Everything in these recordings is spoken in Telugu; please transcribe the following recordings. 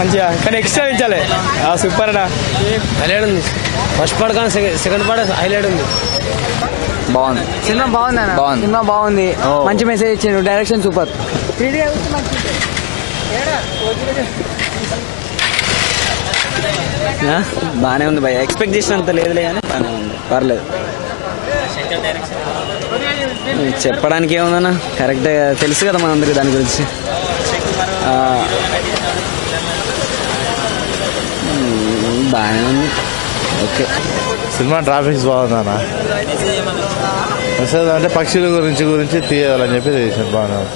మంచిగా. కానీ ఎక్స్ట్రా ఇచ్చాలి సూపర్ అడా హైలైట్ ఉంది. ఫస్ట్ పార్ట్ కానీ సెకండ్ పార్ట్ హైలైట్ ఉంది. బాగుంది. సినిమా బాగుంది బాగుంది. సినిమా బాగుంది. మంచి మెసేజ్ ఇచ్చిండు. డైరెక్షన్ సూపర్ బాగానే ఉంది భయ ఎక్స్పెక్ట్ చేసినంత లేదులే కానీ బాగానే ఉంది. పర్లేదు. చెప్పడానికి ఏముందన్న? కరెక్ట్ తెలుసు కదా మనందరికి దాని గురించి ఆ, మ్మ్, బాగానే ఉంది ఓకే. సినిమా ట్రాఫిక్స్ బాగుందన్న. మెసేజ్ అంటే పక్షుల గురించి గురించి తీయాలని చెప్పి చేసిన బాగానే ఉంది.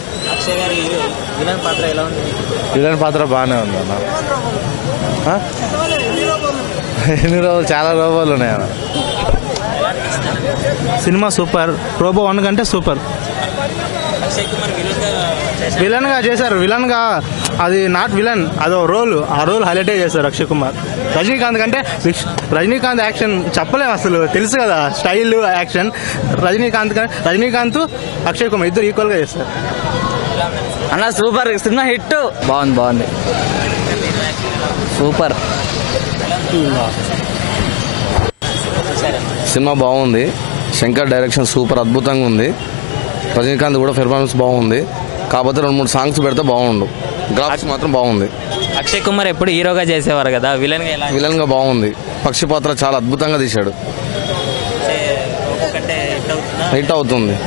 విలన్ పాత్ర బాగానే ఉంది అన్న? ఎన్ని రోజులు చాలా రోజులు ఉన్నాయి అన్న సినిమా సూపర్. రోబో వన్ కంటే సూపర్. విలన్గా చేశారు. విలన్గా అది నాట్ విలన్ అదో రోల్ ఆ రోల్ హైలైట్ చేశారు అక్షయ్ కుమార్. రజనీకాంత్ కంటే రజనీకాంత్ యాక్షన్ చెప్పలేము అసలు తెలుసు కదా స్టైల్ యాక్షన్ రజనీకాంత్ రజనీకాంత్ అక్షయ్ కుమార్ ఇద్దరు ఈక్వల్గా చేస్తారు అన్న సూపర్. Cinema hit. బాగుంది బాగుంది. సూపర్. సినిమా బాగుంది. శంకర్ డైరెక్షన్ సూపర్ అద్భుతంగా ఉంది. రజనీకాంత్ కూడా పెర్ఫార్మెన్స్ బాగుంది. కాకపోతే రెండు మూడు సాంగ్స్ పెడితే బాగుండు. గ్రాఫిక్స్ మాత్రం బాగుంది. అక్షయ్ కుమార్ ఎప్పుడు హీరోగా చేసేవారు కదా? విలన్ విలన్గా బాగుంది. పక్షి పాత్ర చాలా అద్భుతంగా తీశాడు. హిట్ అవుతుందా?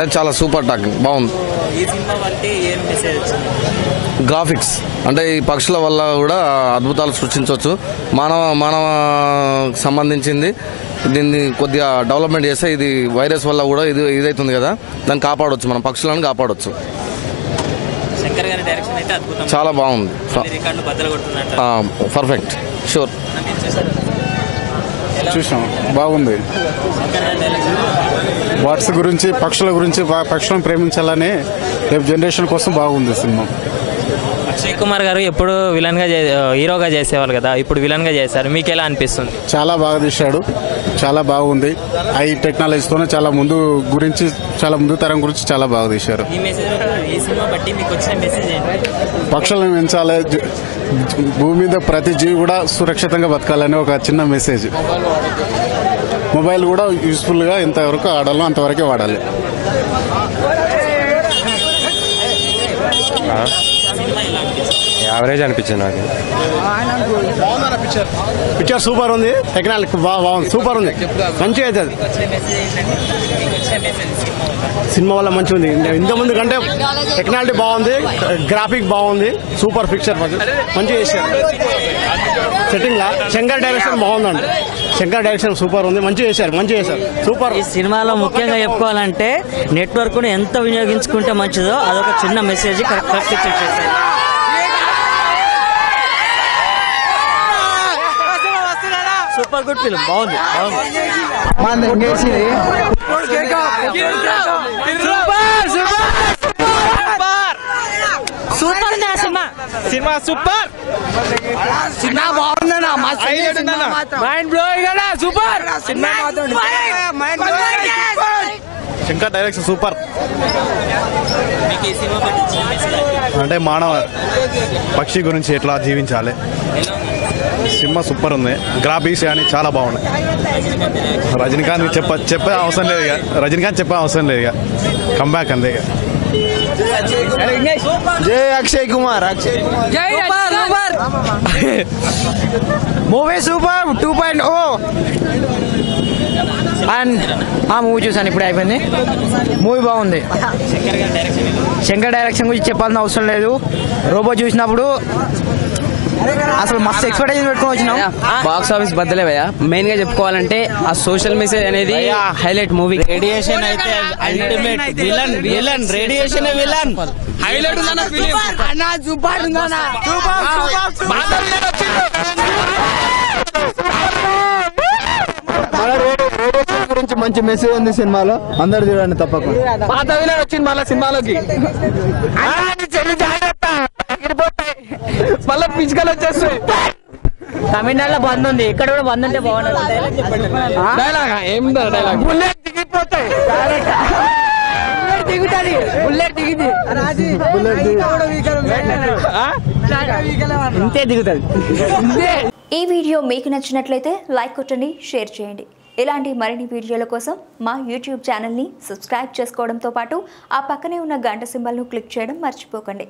అది చాలా సూపర్ టాకింగ్ బాగుంది. గ్రాఫిక్స్ అంటే ఈ పక్షుల వల్ల కూడా అద్భుతాలు సృష్టించవచ్చు. మానవ మానవ సంబంధించింది. దీన్ని కొద్దిగా డెవలప్మెంట్ చేస్తే ఇది వైరస్ వల్ల కూడా ఇది ఇదైతుంది కదా. దాన్ని కాపాడవచ్చు మనం. పక్షులను కాపాడవచ్చు శంకర్ గారి డైరెక్షన్ అయితే అద్భుతం. చాలా బాగుంది. అన్ని రికార్డులు బద్దలు కొడుతున్నట్టు. పర్ఫెక్ట్ షూర్ చూసాం. బాగుంది. శంకర్ గారి డైరెక్షన్ బర్డ్స్ గురించి పక్షుల గురించి పక్షులను ప్రేమించాలని రేపు జనరేషన్ కోసం బాగుంది సినిమా. అక్షయ్ కుమార్ గారు ఎప్పుడు విలన్గా చే- హీరోగా చేసేవాళ్ళు కదా ఇప్పుడు విలన్గా చేశారు. మీకు ఎలా అనిపిస్తుంది? చాలా బాగా తీశాడు చాలా బాగుంది. ఐ టెక్నాలజీతోనే చాలా ముందు గురించి చాలా ముందు తరం గురించి చాలా బాగా తీశారు ఈ మెసేజ్ ఈ సినిమా బట్టి మీకు వచ్చిన మెసేజ్ ఏంటి? పక్షులను పెంచాలి. భూమి మీద ప్రతి జీవి కూడా సురక్షితంగా బతకాలని ఒక చిన్న మెసేజ్ మొబైల్ కూడా యూస్ఫుల్గా ఎంతవరకు ఆడాలో అంతవరకే వాడాలి. యావరేజ్ అనిపించింది నాకు. పిక్చర్ సూపర్ ఉంది. టెక్నాలజీ బాగుంది. సూపర్ ఉంది. మంచిగా మెసేజ్ సినిమా వల్ల మంచిగా ఉంది. ఇంత ముందు కంటే టెక్నాలజీ బాగుంది. గ్రాఫిక్ బాగుంది. సూపర్ పిక్చర్ మంచిగా చేశారు. సెట్టింగ్ లా. శంకర్ డైరెక్షన్ బాగుందండి శంకర్ డైరెక్షన్ సూపర్ ఉంది. మంచిగా చేశారు. మంచిగా చేశారు. సూపర్ ఈ సినిమాలో ముఖ్యంగా చెప్పుకోవాలంటే నెట్వర్క్ను ఎంత వినియోగించుకుంటే మంచిదో అదొక చిన్న మెసేజ్ కరెక్ట్ చేసేసారు సూపర్ గుడ్ ఫిల్మ్ బాగుంది బాగుంది. సూపర్ ఉంది ఆ సినిమా? సినిమా సూపర్. సినిమా బాగుందన్న మైండ్ బ్లోయింగ్ అన్న super. Shankar direction super. Cinema అంటే మానవ పక్షి గురించి ఎట్లా జీవించాలి? సినిమా సూపర్ ఉంది. గ్రాఫిక్స్ కానీ చాలా బాగున్నాయి రజనీకాంత్ చెప్ప చెప్పే అవసరం లేదు ఇక. రజనీకాంత్ చెప్పే అవసరం లేదు ఇక. కంబ్యాక్ అంతే ఇక. జై Akshay Kumar Akshay movie super two point O. And ఆ మూవీ చూసాను ఇప్పుడే అయిపోయింది. మూవీ బాగుంది. శంకర్ డైరెక్షన్ గురించి చెప్పాల్సిన అవసరం లేదు. రోబో చూసినప్పుడు అసలు మస్తు ఎక్స్పెక్టేషన్ పెట్టుకొని వచ్చినాం బాక్స్ ఆఫీస్ బద్దలే భయ్యా మెయిన్గా చెప్పుకోవాలంటే ఆ సోషల్ మెసేజ్ అనేది హైలైట్ మూవీ రేడియేషన్ అయితే ultimate villain villain radiation villain highlight గురించి మంచి మెసేజ్ ఉంది సినిమాలో అందరు చూడండి తప్పకుండా పాత విలన్ వచ్చింది మళ్ళీ సినిమాలోకి పిచ్చుకలు వచ్చేస్తాయి. తమిళనాడులో బంద్ ఉంది. ఇక్కడ కూడా బంద్ ఉంటే బాగుంటుంది. డైలాగ్ ఏం డైలాగ్ బుల్లెట్ దిగిపోతాయి. బుల్లెట్ దిగుతుంది. బుల్లెట్ దిగి. ఇంతే దిగుతుంది. ఈ వీడియో మీకు నచ్చినట్లయితే లైక్ కొట్టండి షేర్ చేయండి. ఇలాంటి మరిన్ని వీడియోల కోసం మా యూట్యూబ్ ఛానల్ని సబ్స్క్రైబ్ చేసుకోవడంతో పాటు ఆ పక్కనే ఉన్న గంట సింబల్ను క్లిక్ చేయడం మర్చిపోకండి.